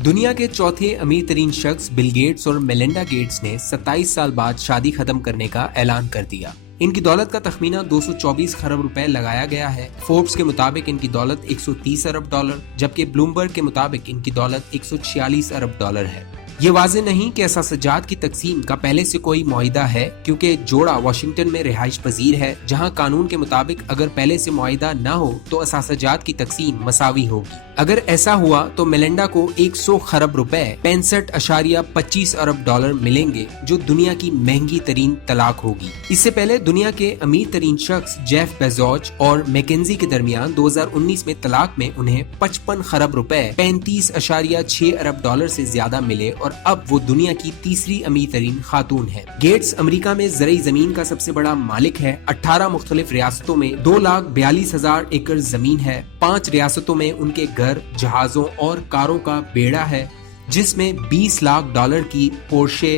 दुनिया के चौथे अमीर तरीन शख्स बिल गेट्स और मेलिंडा गेट्स ने 27 साल बाद शादी खत्म करने का ऐलान कर दिया। इनकी दौलत का तखमीना 224 खरब रुपए लगाया गया है। फोर्ब्स के मुताबिक इनकी दौलत 130 अरब डॉलर, जबकि ब्लूमबर्ग के मुताबिक इनकी दौलत 146 अरब डॉलर है। ये वाज़ेह नहीं कि असासजात की तकसीम का पहले से कोई मुआहिदा है, क्योंकि जोड़ा वाशिंगटन में रिहाइश पजीर है, जहाँ कानून के मुताबिक अगर पहले से मुआहिदा न हो तो असासजात की तकसीम मसावी होगी। अगर ऐसा हुआ तो मेलिंडा को 100 खरब रुपए 65.25 अरब डॉलर मिलेंगे, जो दुनिया की महंगी तरीन तलाक होगी। इससे पहले दुनिया के अमीर तरीन शख्स जेफ बेजोस और मैकेंजी के दरमियान 2019 में तलाक में उन्हें 55 खरब रुपए 35.6 अरब डॉलर से ज्यादा मिले और अब वो दुनिया की तीसरी अमीर तरीन खातून है। गेट्स अमेरिका में ज़रई जमीन का सबसे बड़ा मालिक है। 18 मुख्तलिफ रियासतों में 2,42,000 एकड़ जमीन है। 5 रियासतों में उनके घर, जहाजों और कारों का बेड़ा है, जिसमें 20 लाख डॉलर की पोर्शे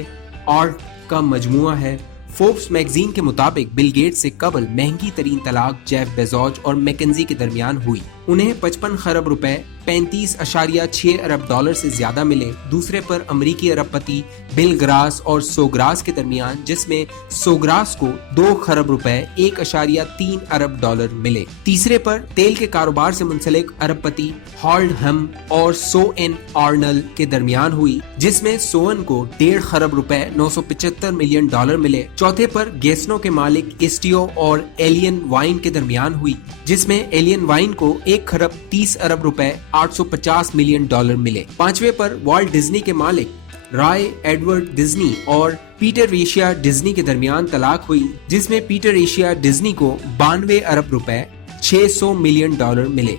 आर्ट का मजमुआ है। फोर्ब्स मैगजीन के मुताबिक बिल गेट्स से कबल महंगी तरीन तलाक जेफ बेजोस और मैकेंजी के दरमियान हुई। उन्हें 55 खरब रुपए 35.6 अरब डॉलर से ज्यादा मिले। दूसरे पर अमरीकी अरबपति बिल ग्रास और सोग्रास के दरमियान, जिसमें सोग्रास को 2 खरब रुपए 1.3 अरब डॉलर मिले। तीसरे पर तेल के कारोबार से मुंसलिक अरबपति हॉल्ड हम और सोएन आर्नल के दरमियान हुई, जिसमें सोएन को 1.5 खरब रुपए 975 मिलियन डॉलर मिले। चौथे पर गैसनो के मालिक इस्टियो और एलियन वाइन के दरमियान हुई, जिसमें एलियन वाइन को 1 खरब 30 अरब रुपए 850 मिलियन डॉलर मिले। पांचवें पर वॉल्ट डिज्नी के मालिक रॉय एडवर्ड डिज्नी और पीटर एशिया डिज्नी के दरमियान तलाक हुई, जिसमें पीटर एशिया डिज्नी को 92 अरब रुपए 600 मिलियन डॉलर मिले।